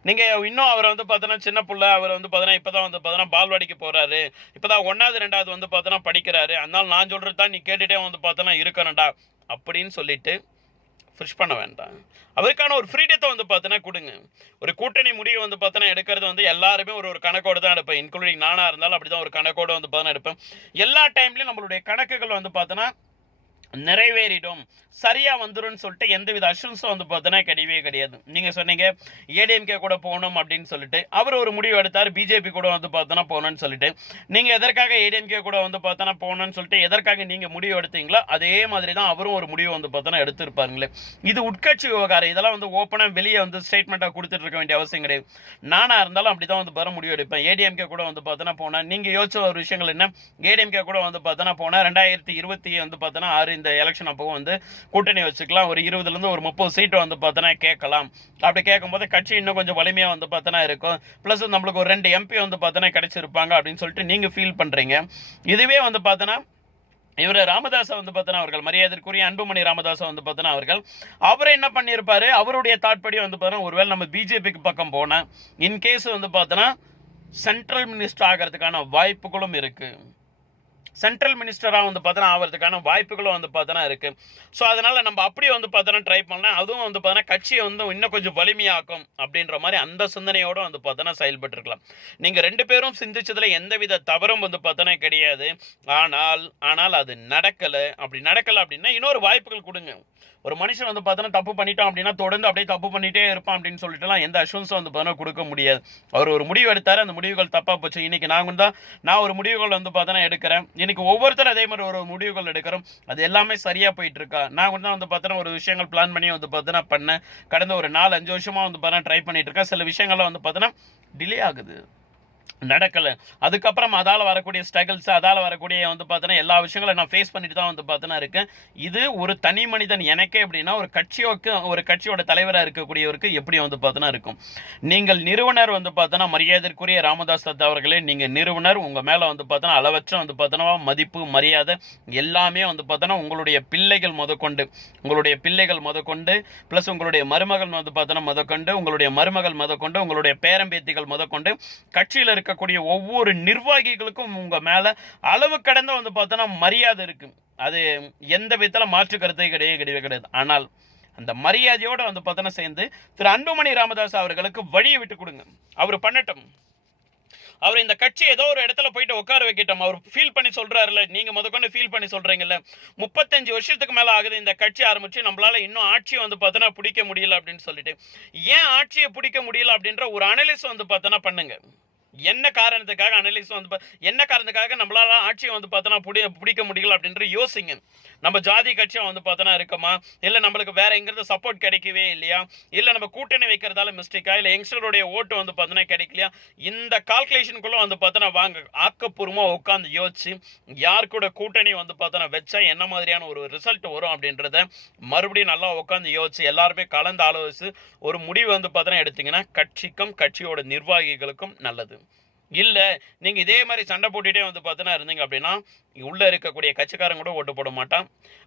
நீங்கள் இன்னும் அவரை வந்து பார்த்தோன்னா சின்ன பிள்ளை, அவர் வந்து பார்த்தோன்னா இப்போ தான் வந்து பார்த்தோன்னா பால்வாடிக்கு போகிறாரு, இப்போ தான் 1வது 2வது வந்து பார்த்தோன்னா படிக்கிறாரு, அதனால நான் சொல்கிறது தான் நீ கேட்டுகிட்டே வந்து பார்த்தோன்னா இருக்கணும்டா அப்படின்னு சொல்லிட்டு ஃப்ரிஷ் பண்ண வேண்டாம். அவருக்கான ஒரு ஃப்ரீடத்தை வந்து பார்த்தோன்னா கொடுங்க. ஒரு கூட்டணி முடிவு வந்து பார்த்தோன்னா எடுக்கிறது வந்து எல்லாருமே ஒரு கணக்கோடு தான் எடுப்பேன். இன்க்ளூடிங் நானாக இருந்தாலும் அப்படி தான் ஒரு கணக்கோடு வந்து பார்த்தோன்னா எடுப்பேன். எல்லா டைம்லையும் நம்மளுடைய கணக்குகள் வந்து பார்த்தோன்னா நிறைவேறிடும், சரியாக வந்துடும் சொல்லிட்டு எந்தவித அஷூன்ஸும் வந்து பார்த்தோன்னா கிடையவே கிடையாது. நீங்கள் சொன்னீங்க ஏடிஎம்கே கூட போகணும் அப்படின்னு சொல்லிட்டு, அவர் ஒரு முடிவு எடுத்தார் பிஜேபி கூட வந்து பார்த்தோன்னா போகணும்னு சொல்லிட்டு. நீங்கள் எதற்காக ஏடிஎம்கே கூட வந்து பார்த்தோன்னா போகணும்னு சொல்லிட்டு எதற்காக நீங்கள் முடிவு எடுத்தீங்களோ அதே மாதிரி தான் அவரும் ஒரு முடிவு வந்து பார்த்தோன்னா எடுத்துருப்பாருங்களே. இது உட்கட்சி விவகாரம். இதெல்லாம் வந்து ஓப்பனாக வெளியே வந்து ஸ்டேட்மெண்ட்டாக கொடுத்துட்டு இருக்க வேண்டிய அவசியம் கிடையாது. நானாக இருந்தாலும் அப்படி தான் வந்து வர முடிவு எடுப்பேன். ஏடிஎம்கே கூட வந்து பார்த்தோன்னா போனால் நீங்கள் யோசிச்ச ஒரு விஷயங்கள் என்ன, ஏடிஎம்கே கூட வந்து பார்த்தோன்னா போனால் 2020 வந்து பார்த்தோன்னா 6 இந்த எலெக்ஷன் அப்போ வந்து கூட்டணி வச்சுக்கலாம், ஒரு 20லேருந்து ஒரு 30 சீட்டு வந்து பார்த்தோன்னா கேட்கலாம். அப்படி கேட்கும்போது கட்சி இன்னும் கொஞ்சம் வலிமையாக வந்து பார்த்தோன்னா இருக்கும். ப்ளஸ் நம்மளுக்கு ஒரு 2 எம்பி வந்து பார்த்தோன்னா கிடைச்சிருப்பாங்க அப்படின்னு சொல்லிட்டு நீங்கள் ஃபீல் பண்ணுறீங்க. இதுவே வந்து பார்த்தோன்னா இவர் ராமதாஸை வந்து பார்த்தோன்னா அவர்கள், மரியாதைக்குரிய அன்புமணி ராமதாஸை வந்து பார்த்தோன்னா அவர் என்ன பண்ணியிருப்பாரு, அவருடைய தாட்படி வந்து பார்த்தோன்னா ஒருவேளை நம்ம பிஜேபிக்கு பக்கம் போனால் இன்கேஸ் வந்து பார்த்தோன்னா சென்ட்ரல் மினிஸ்டர் ஆகிறதுக்கான வாய்ப்புகளும் இருக்குது. சென்ட்ரல் மினிஸ்டராக வந்து பார்த்தோன்னா ஆகிறதுக்கான வாய்ப்புகளும் வந்து பார்த்தோன்னா இருக்குது. ஸோ அதனால் நம்ம அப்படியே வந்து பார்த்தோன்னா ட்ரை பண்ணலாம். அதுவும் வந்து பார்த்தோன்னா கட்சியை வந்து இன்னும் கொஞ்சம் வலிமையாக்கும் அப்படின்ற மாதிரி அந்த சிந்தனையோடு வந்து பார்த்தோன்னா செயல்பட்டுருக்கலாம். நீங்கள் 2 பேரும் சிந்திச்சதில் எந்தவித தவறும் வந்து பார்த்தோன்னா கிடையாது. ஆனால் அது நடக்கலை. அப்படி நடக்கலை அப்படின்னா இன்னொரு வாய்ப்புகள் கொடுங்க. ஒரு மனுஷன் வந்து பார்த்தோன்னா தப்பு பண்ணிட்டான் அப்படின்னா தொடர்ந்து அப்படியே தப்பு பண்ணிகிட்டே இருப்பான் அப்படின்னு சொல்லிட்டுலாம் எந்த அஷூன்ஸும் வந்து பார்த்தோன்னா கொடுக்க முடியாது. அவர் ஒரு முடிவு எடுத்தார், அந்த முடிவுகள் தப்பாக போச்சு. இன்றைக்கி நான் ஒரு முடிவுகள் வந்து பார்த்தோன்னா எடுக்கிறேன். இன்னைக்கு ஒவ்வொருத்தரும் அதே மாதிரி ஒரு முடிவுகள் எடுக்கிறோம். அது எல்லாமே சரியாக போயிட்டு இருக்கா? நான் வந்து பார்த்தோன்னா ஒரு விஷயங்கள் பிளான் பண்ணி வந்து பார்த்தோன்னா பண்ணேன். கடந்த ஒரு 4-5 வருஷமாக வந்து பார்த்தோன்னா ட்ரை பண்ணிட்டு இருக்கேன். சில விஷயங்கள்லாம் வந்து பார்த்தோன்னா டிலே ஆகுது, நடக்கலை. அதுக்கப்புறம் அதால் வரக்கூடிய ஸ்ட்ரகிள்ஸ், அதால் வரக்கூடிய வந்து பார்த்தோன்னா எல்லா விஷயங்களும் நான் ஃபேஸ் பண்ணிட்டு தான் வந்து பார்த்தோன்னா இருக்கேன். இது ஒரு தனி மனிதன் எனக்கே எப்படின்னா ஒரு கட்சியோட தலைவராக இருக்கக்கூடியவருக்கு எப்படி வந்து பார்த்தோன்னா இருக்கும். நீங்கள் நிறுவனர் வந்து பார்த்தோன்னா மரியாதைக்குரிய ராமதாஸ் தாத்தா அவர்களே, நீங்கள் நிறுவனர். உங்கள் மேலே வந்து பார்த்தோன்னா அளவற்ற வந்து பார்த்தோன்னா மதிப்பு மரியாதை எல்லாமே வந்து பார்த்தோன்னா உங்களுடைய பிள்ளைகள் முதற்கொண்டு ப்ளஸ் உங்களுடைய மருமகள் வந்து பார்த்தோன்னா முதற்கொண்டு உங்களுடைய மருமகள் முதற்கொண்டு உங்களுடைய பேரம்பேத்திகள் முதற்கொண்டு கட்சியில் இருக்கக்கூடிய ஒவ்வொரு நிர்வாகிகளுக்கும் உங்க மேல அளவு கடந்த வந்து பார்த்தோன்னா மரியாதை இருக்கு. அது எந்த விதத்துல மாற்று கருத்தை கிடையாது. ஆனால் அந்த மரியாதையோட வந்து பார்த்தோன்னா சேர்ந்து திரு அன்புமணி ராமதாஸ் அவர்களுக்கு வழியை விட்டு கொடுங்க. அவர் பண்ணட்டும். அவர் இந்த கட்சி ஏதோ ஒரு இடத்துல போயிட்டு உட்கார வைக்கட்டும். அவர் ஃபீல் பண்ணி சொல்றாருல்ல, நீங்க முதற்கொண்டு ஃபீல் பண்ணி சொல்றீங்கல்ல, 35 வருஷத்துக்கு மேல ஆகுது இந்த கட்சி ஆரம்பிச்சு, நம்மளால இன்னும் ஆட்சியை வந்து பார்த்தோன்னா பிடிக்க முடியல அப்படின்னு சொல்லிட்டு. ஏன் ஆட்சியை பிடிக்க முடியல அப்படின்ற ஒரு அனலிஸ் வந்து பார்த்தோன்னா பண்ணுங்க. என்ன காரணத்துக்காக நம்மளால ஆட்சியை வந்து பார்த்தோன்னா பிடிக்க முடியல அப்படின்ற யோசிங்க. நம்ம ஜாதி கட்சியாக வந்து பார்த்தோன்னா இருக்கமா, இல்லை நம்மளுக்கு வேற எங்கிறது சப்போர்ட் கிடைக்கவே இல்லையா, இல்லை நம்ம கூட்டணி வைக்கிறதால மிஸ்டேக்கா, இல்லை யங்ஸ்டருடைய ஓட்டு வந்து பார்த்தோன்னா கிடைக்கலையா, இந்த கால்குலேஷனுக்குள்ள வந்து பார்த்தோன்னா வாங்க ஆக்கப்பூர்வமாக உட்காந்து யோசிச்சு யார் கூட கூட்டணி வந்து பார்த்தோன்னா வச்சா என்ன மாதிரியான ஒரு ரிசல்ட் வரும் அப்படின்றத மறுபடியும் நல்லா உட்காந்து யோசிச்சு எல்லாருமே கலந்து ஆலோசிச்சு ஒரு முடிவு வந்து பார்த்தோன்னா எடுத்தீங்கன்னா கட்சிக்கும் கட்சியோட நிர்வாகிகளுக்கும் நல்லது. இல்லை நீங்கள் இதே மாதிரி சண்டை போட்டுகிட்டே வந்து பார்த்தோன்னா இருந்தீங்க அப்படின்னா உள்ளே இருக்கக்கூடிய கட்சிக்காரங்க கூட ஓட்டு போட மாட்டான்,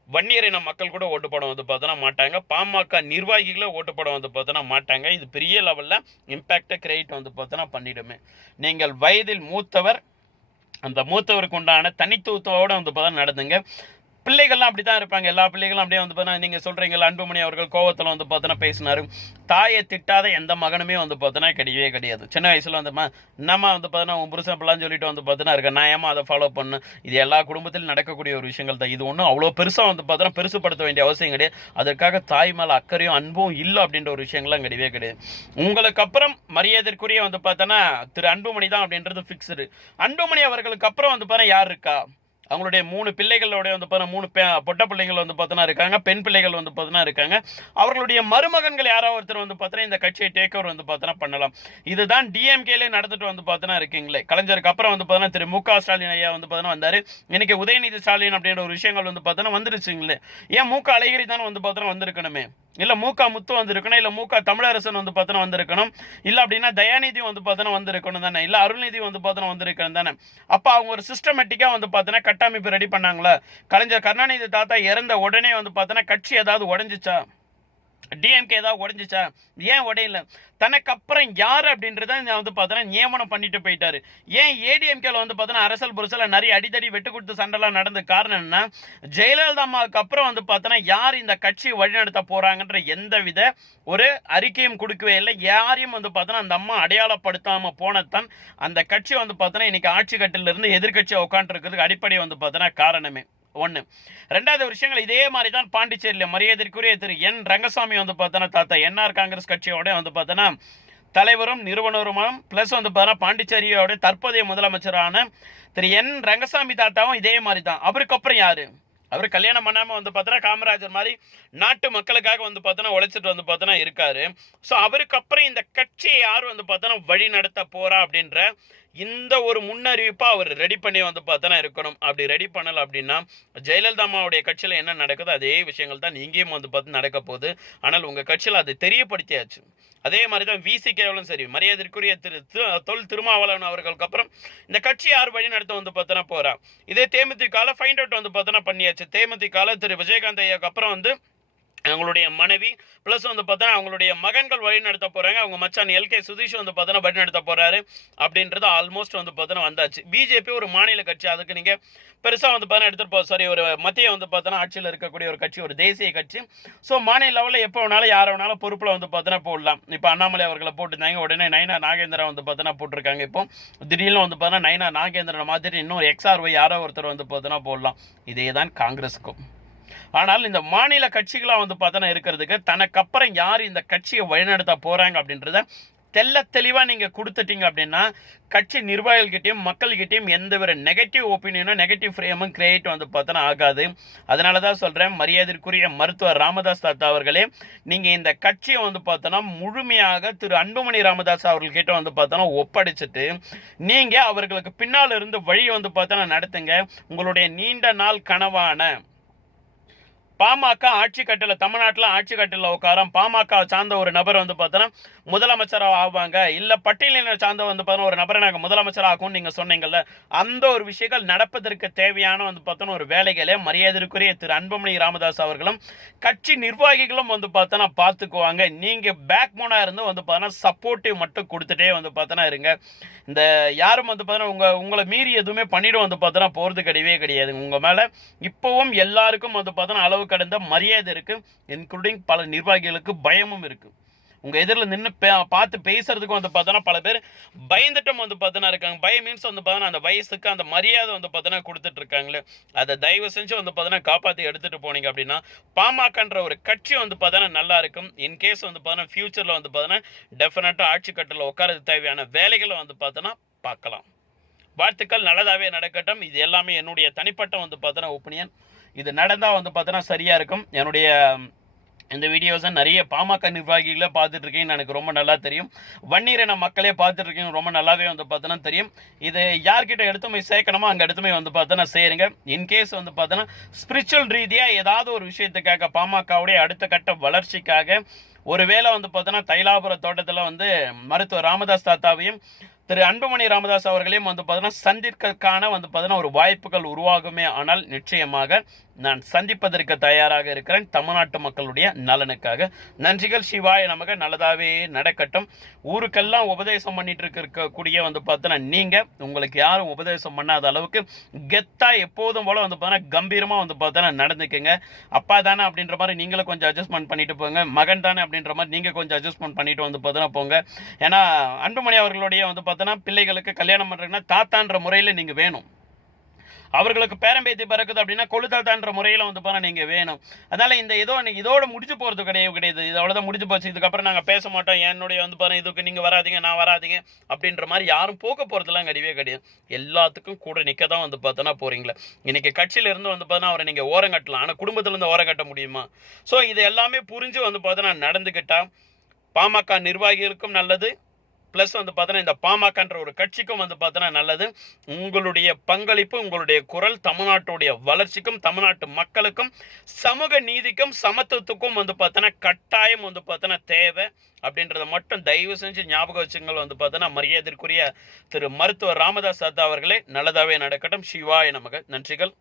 வன்னியரின மக்கள் கூட ஓட்டு போட வந்து பார்த்தோன்னா மாட்டாங்க, பாமக நிர்வாகிகளை ஓட்டு போட வந்து பார்த்தோன்னா மாட்டாங்க. இது பெரிய லெவலில் இம்பேக்டை கிரியேட் வந்து பார்த்தோன்னா பண்ணிடுமே. நீங்கள் வயதில் மூத்தவர், அந்த மூத்தவருக்கு உண்டான தனித்துவத்தோடு வந்து பார்த்தா நடந்துங்க. பிள்ளைகள்லாம் அப்படி தான் இருப்பாங்க. எல்லா பிள்ளைகளும் அப்படியே வந்து பார்த்தா நீங்கள் சொல்கிறீங்களா, அன்புமணி அவர்கள் கோவத்தில் வந்து பார்த்தோன்னா பேசினார். தாயை திட்டாத எந்த மகனுமே வந்து பார்த்தோன்னா கிடையாது. சின்ன வயசில் வந்து என்னம்மா வந்து பார்த்தோன்னா உன் புருஷன் பிள்ளான்னு சொல்லிட்டு வந்து பார்த்தோன்னா இருக்க, நான் ஏமா அதை ஃபாலோ பண்ணு. இது எல்லா குடும்பத்திலும் நடக்கக்கூடிய ஒரு விஷயங்கள் தான். இது ஒன்றும் அவ்வளோ பெருசாக வந்து பார்த்தோன்னா பெருசுப்படுத்த வேண்டிய அவசியம் கிடையாது. அதற்காக தாய் மேலே அக்கறையும் அன்பும் இல்லை அப்படின்ற ஒரு விஷயங்கள்லாம் கிடையாது. உங்களுக்கு அப்புறம் மரியாதைக்குரிய வந்து பார்த்தோன்னா திரு அன்புமணி தான் அப்படின்றது ஃபிக்ஸ்டு. அன்புமணி அவர்களுக்கு அப்புறம் வந்து பார்த்தா யார் இருக்கா, அவங்களுடைய 3 பிள்ளைகளோட வந்து பார்த்தா 3 பொட்ட பிள்ளைகள் வந்து பார்த்தோன்னா இருக்காங்க, பெண் பிள்ளைகள் வந்து பார்த்தோன்னா இருக்காங்க. அவர்களுடைய மருமகன்கள் யாராவது ஒருத்தர் வந்து பார்த்தோன்னா இந்த கட்சியை டேக் ஓவர் வந்து பார்த்தோன்னா பண்ணலாம். இதுதான் டிஎம்கேலே நடந்துட்டு வந்து பார்த்தோன்னா இருக்கீங்களே. கலைஞருக்கு அப்புறம் வந்து பார்த்தோன்னா திரு மு.க. ஸ்டாலின் ஐயா வந்து பார்த்தோன்னா வந்தார். இன்னைக்கு உதயநிதி ஸ்டாலின் அப்படின்ற ஒரு விஷயங்கள் வந்து பார்த்தோன்னா வந்துருச்சுங்களே. ஏன் மு.க. அழகிரி தானே வந்து பார்த்தோன்னா வந்திருக்கணுமே, இல்லை மு.க. முத்து வந்திருக்கணும், இல்லை மு.க. தமிழரசன் வந்து பார்த்தோன்னா வந்திருக்கணும், இல்லை அப்படின்னா தயாநிதி வந்து பார்த்தோன்னா வந்திருக்கணும் தானே, இல்லை அருள்நிதி வந்து பார்த்தோன்னா வந்திருக்கணும் தானே. அப்போ அவங்க ஒரு சிஸ்டமேட்டிக்காக வந்து பார்த்தோன்னா கட்டமைப்பு ரெடி பண்ணாங்களா? கலைஞர் கருணாநிதி தாத்தா இறந்த உடனே வந்து பார்த்தோன்னா கட்சி ஏதாவது உடஞ்சிச்சா? டிஎம்கே ஏதாவது உடைஞ்சிச்சா? ஏன் உடையல? தனக்கு அப்புறம் யார் அப்படின்றத வந்து பார்த்தோன்னா நியமனம் பண்ணிட்டு போயிட்டாரு. ஏன் ஏடிஎம்கேல வந்து பார்த்தோன்னா அரசல் புரசல நிறைய அடிதடி வெட்டு கொடுத்து சண்டைலாம் நடந்த காரணம் என்ன? ஜெயலலிதா அம்மாவுக்கு அப்புறம் வந்து பார்த்தோன்னா யார் இந்த கட்சியை வழிநடத்த போறாங்கன்ற எந்தவித ஒரு அறிக்கையும் கொடுக்கவே இல்லை. யாரையும் வந்து பார்த்தோன்னா அந்த அம்மா அடையாளப்படுத்தாம போனதான் அந்த கட்சி வந்து பார்த்தோன்னா இன்னைக்கு ஆட்சி கட்டில இருந்து எதிர்கட்சியை உட்காந்துருக்கிறதுக்கு அடிப்படை வந்து பார்த்தோன்னா காரணமே ஒன்று. ரெண்டாவது விஷயங்கள் இதே மாதிரி தான் பாண்டிச்சேரியில் மரியாதைக்குரிய திரு என் ரங்கசாமி வந்து பார்த்தோன்னா தாத்தா என்ஆர் காங்கிரஸ் கட்சியோட வந்து பார்த்தோன்னா தலைவரும் நிறுவனருமாம் பிளஸ் வந்து பார்த்தோன்னா பாண்டிச்சேரியோட தற்போதைய முதலமைச்சரான திரு என் ரங்கசாமி தாத்தாவும் இதே மாதிரி தான். அவருக்கு அப்புறம் யாரு? அவர் கல்யாணம் பண்ணாமல் வந்து பார்த்தோன்னா காமராஜர் மாதிரி நாட்டு மக்களுக்காக வந்து பார்த்தோன்னா உழைச்சிட்டு வந்து பார்த்தோன்னா இருக்காரு. ஸோ அவருக்கு அப்புறம் இந்த கட்சியை யார் வந்து பார்த்தோன்னா வழி நடத்த போறா அப்படின்ற இந்த ஒரு முன்னறிவிப்பா அவர் ரெடி பண்ணி வந்து பார்த்தோன்னா இருக்கணும். அப்படி ரெடி பண்ணல அப்படின்னா ஜெயலலிதா அம்மாவுடைய கட்சியில் என்ன நடக்குதோ அதே விஷயங்கள் தான் இங்கேயும் வந்து பார்த்து நடக்க போகுது. ஆனால் உங்கள் கட்சியில் அது தெரியப்படுத்தியாச்சு. அதே மாதிரி தான் விசிகேவிலும் சரி, மரியாதைக்குரிய தொல் திருமாவளவன் அவர்களுக்கு அப்புறம் இந்த கட்சி யார் வழி நடத்த வந்து பார்த்தோன்னா போறா. இதே தேமுதிகால ஃபைண்ட் அவுட் வந்து பார்த்தோன்னா பண்ணியாச்சு. தேமுதிகால திரு விஜயகாந்த் ஐயாவுக்கு அப்புறம் வந்து அவங்களுடைய மனைவி ப்ளஸ் வந்து பார்த்தா அவங்களுடைய மகன்கள் வழி நடத்த போகிறாங்க. அவங்க மச்சான் எல்கே சுதீஷ் வந்து பார்த்தோன்னா வழி நடத்த போகிறாரு அப்படின்றது ஆல்மோஸ்ட் வந்து பார்த்தோன்னா வந்தாச்சு. பிஜேபி ஒரு மாநில கட்சி, அதுக்கு நீங்கள் பெருசாக வந்து பார்த்தா எடுத்துகிட்டு சாரி ஒரு மத்திய வந்து பார்த்தோன்னா ஆட்சியில் இருக்கக்கூடிய ஒரு கட்சி, ஒரு தேசிய கட்சி. ஸோ மாநில லெவலில் எப்போ வேணாலும் யாரை வேணாலும் பொறுப்பில் வந்து பார்த்தோன்னா போடலாம். இப்போ அண்ணாமலை அவர்களை போட்டுருந்தாங்க, உடனே நயனா நாகேந்திரன் வந்து பார்த்தோன்னா போட்டிருக்காங்க. இப்போ திடீர்னு வந்து பார்த்தோன்னா நயனா நாகேந்திரன் மாதிரி இன்னொரு எக்ஸ்ஆர்ஒய் யாரோ ஒருத்தர் வந்து பார்த்தோன்னா போடலாம். இதே தான் காங்கிரஸுக்கும். ஆனால் இந்த மாநில கட்சிகளாக வந்து பார்த்தோன்னா இருக்கிறதுக்கு தனக்கு அப்புறம் யார் இந்த கட்சியை வழிநடத்த போகிறாங்க அப்படின்றத தெல்ல தெளிவாக நீங்கள் கொடுத்துட்டீங்க அப்படின்னா கட்சி நிர்வாகிகள்கிட்டையும் மக்கள்கிட்டையும் எந்த ஒரு நெகட்டிவ் ஒப்பீனியனும் நெகட்டிவ் ஃப்ரேமும் கிரியேட் வந்து பார்த்தோன்னா ஆகாது. அதனால தான் சொல்கிறேன், மரியாதைக்குரிய மருத்துவர் ராமதாஸ் தாத்தா அவர்களே, நீங்கள் இந்த கட்சியை வந்து பார்த்தோன்னா முழுமையாக திரு அன்புமணி ராமதாஸ் அவர்கள்கிட்ட வந்து பார்த்தோன்னா ஒப்படைச்சிட்டு நீங்கள் அவர்களுக்கு பின்னால் இருந்து வழி வந்து பார்த்தோன்னா நடத்துங்க. உங்களுடைய நீண்ட நாள் கனவான பாமக ஆட்சி கட்டில் தமிழ்நாட்டில் ஆட்சி கட்டில் உட்காரம் பாமக சார்ந்த ஒரு நபர் வந்து பார்த்தோன்னா முதலமைச்சராக ஆவாங்க, இல்லை பட்டியலினை சார்ந்த வந்து பார்த்தோன்னா ஒரு நபரை நாங்கள் முதலமைச்சராக ஆகும்னு நீங்கள் சொன்னீங்கல்ல, அந்த ஒரு விஷயங்கள் நடப்பதற்கு தேவையான வந்து பார்த்தோன்னா ஒரு வேலைகளே மரியாதைக்குரிய திரு அன்புமணி ராமதாஸ் அவர்களும் கட்சி நிர்வாகிகளும் வந்து பார்த்தோன்னா பார்த்துக்குவாங்க. நீங்கள் பேக் போனாக இருந்து வந்து பார்த்தோன்னா சப்போர்ட்டிவ் மட்டும் கொடுத்துட்டே வந்து பார்த்தோன்னா இருங்க. இந்த யாரும் வந்து பார்த்தோன்னா உங்களை மீறி எதுவுமே பண்ணிடும் வந்து பார்த்தோன்னா போகிறது கிடையாது. உங்கள் மேலே இப்போவும் எல்லாருக்கும் வந்து பார்த்தோன்னா அளவு கடந்த மரியாதை இருக்கு, இன்க்ளூடிங் பல நிர்வாகிகளுக்கு பயமும் இருக்கு. உங்க எதிரில் நின்று பார்த்து பேசுறதுக்கு வந்து பார்த்தோன்னா பல பேர் பயந்துட்டும் வந்து பார்த்தோன்னா இருக்காங்க. பயம் மீன்ஸ் வந்து பார்த்தோன்னா அந்த வயசுக்கு அந்த மரியாதை வந்து பார்த்தோன்னா கொடுத்துட்டு இருக்காங்களே, அதை தயவு செஞ்சு வந்து பார்த்தோன்னா காப்பாற்றி எடுத்துட்டு போனீங்க அப்படின்னா பாமகன்ற ஒரு கட்சி வந்து பார்த்தோன்னா நல்லா இருக்கும். இன்கேஸ் வந்து பார்த்தோன்னா ஃபியூச்சரில் வந்து பார்த்தோன்னா டெஃபினட்டாக ஆட்சி கட்டில் உட்காரது தேவையான வேலைகளை வந்து பார்த்தோன்னா பார்க்கலாம். வாழ்த்துக்கள், நல்லதாகவே நடக்கட்டும். இது எல்லாமே என்னுடைய தனிப்பட்ட வந்து பார்த்தோன்னா ஒப்பீனியன். இது நடந்தால் வந்து பார்த்தோன்னா சரியாக இருக்கும். என்னுடைய இந்த வீடியோஸை நிறைய பாமக நிர்வாகிகளை பார்த்துட்டு இருக்கேன்னு எனக்கு ரொம்ப நல்லா தெரியும். வன்னியரின மக்களே பார்த்துட்டு இருக்கேன்னு ரொம்ப நல்லாவே வந்து பார்த்தோன்னா தெரியும். இது யார்கிட்ட எடுத்து போய் சேர்க்கணுமோ அங்கே எடுத்து போய் வந்து பார்த்தோன்னா சேருங்க. இன்கேஸ் வந்து பார்த்தோன்னா ஸ்பிரிச்சுவல் ரீதியாக ஏதாவது ஒரு விஷயத்துக்காக பாமகவுடைய அடுத்த கட்ட வளர்ச்சிக்காக ஒருவேளை வந்து பார்த்தோன்னா தைலாபுர தோட்டத்தில் வந்து மருத்துவர் ராமதாஸ் தாத்தாவையும் திரு அன்புமணி ராமதாஸ் அவர்களையும் வந்து பார்த்தோன்னா சந்திப்பதற்கான வந்து பார்த்தோன்னா ஒரு வாய்ப்புகள் உருவாகுமே. ஆனால் நிச்சயமாக நான் சந்திப்பதற்கு தயாராக இருக்கிறேன், தமிழ்நாட்டு மக்களுடைய நலனுக்காக. நன்றிகள், சிவாய நமக்கு, நல்லதாகவே நடக்கட்டும். ஊருக்கெல்லாம் உபதேசம் பண்ணிட்டு இருக்கக்கூடிய வந்து பார்த்தோன்னா நீங்கள் உங்களுக்கு யாரும் உபதேசம் பண்ணாத அளவுக்கு கெத்தா எப்போதும் போல வந்து பார்த்தோன்னா கம்பீரமாக வந்து பார்த்தோன்னா நடந்துக்குங்க. அப்பா தானே அப்படின்ற மாதிரி நீங்களும் கொஞ்சம் அட்ஜஸ்ட்மெண்ட் பண்ணிட்டு போங்க, மகன் தானே அப்படின்ற மாதிரி நீங்கள் கொஞ்சம் அட்ஜஸ்ட்மெண்ட் பண்ணிட்டு வந்து பார்த்தோன்னா போங்க. ஏன்னா அன்புமணி அவர்களுடைய வந்து பார்த்தோன்னா பிள்ளைகளுக்கு கல்யாணம் பண்ணுறீங்கன்னா தாத்தான்ற முறையில் நீங்கள் வேணும். அவர்களுக்கு பேரம்பேத்தி பிறக்குது அப்படின்னா கொழுத்தாத்தான்ற முறையில் வந்து போனால் நீங்கள் வேணும். அதனால் இந்த இதோட முடிஞ்சு போகிறது கிடையாது. இது அவ்வளோதான் முடிஞ்சு போச்சு. இதுக்கப்புறம் நாங்கள் பேச மாட்டோம், என்னுடைய வந்து பாருங்கள் இதுக்கு நீங்கள் வராதிங்க நான் வராதிங்க அப்படின்ற மாதிரி யாரும் போக போகிறதுலாம் கிடையாது. எல்லாத்துக்கும் கூட நிற்க தான் வந்து பார்த்தோன்னா போகிறீங்களே. இன்றைக்கி கட்சியிலேருந்து வந்து பார்த்தோன்னா அவரை நீங்கள் ஓரங்கட்டலாம், ஆனால் குடும்பத்திலேருந்து ஓரங்கட்ட முடியுமா? ஸோ இது எல்லாமே புரிஞ்சு வந்து பார்த்தோன்னா நடந்துக்கிட்டால் பாமக நிர்வாகிகளுக்கும் நல்லது, ப்ளஸ் வந்து பார்த்தோன்னா இந்த பாமகன்ற ஒரு கட்சிக்கும் வந்து பார்த்தோன்னா நல்லது. உங்களுடைய பங்களிப்பு, உங்களுடைய குரல் தமிழ்நாட்டுடைய வளர்ச்சிக்கும் தமிழ்நாட்டு மக்களுக்கும் சமூக நீதிக்கும் சமத்துவத்துக்கும் வந்து பார்த்தோன்னா கட்டாயம் வந்து பார்த்தோன்னா தேவை அப்படின்றத மட்டும் தயவு செஞ்சு ஞாபகம் வச்சுங்கள். வந்து பார்த்தோன்னா மரியாதைக்குரிய திரு மருத்துவர் ராமதாஸ் தாத்தா அவர்களே, நல்லதாகவே நடக்கட்டும். சிவாய நமக்கு. நன்றிகள்.